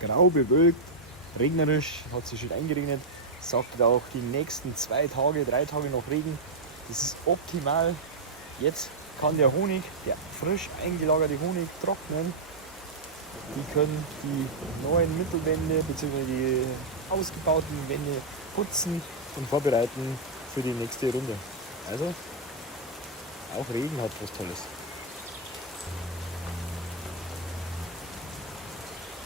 grau bewölkt, regnerisch, hat sich schön eingeregnet. Sagt auch die nächsten 2 Tage, 3 Tage noch Regen. Das ist optimal. Jetzt kann der Honig, der frisch eingelagerte Honig, trocknen. Die können die neuen Mittelwände bzw. die ausgebauten Wände putzen und vorbereiten für die nächste Runde. Also, auch Regen hat was Tolles.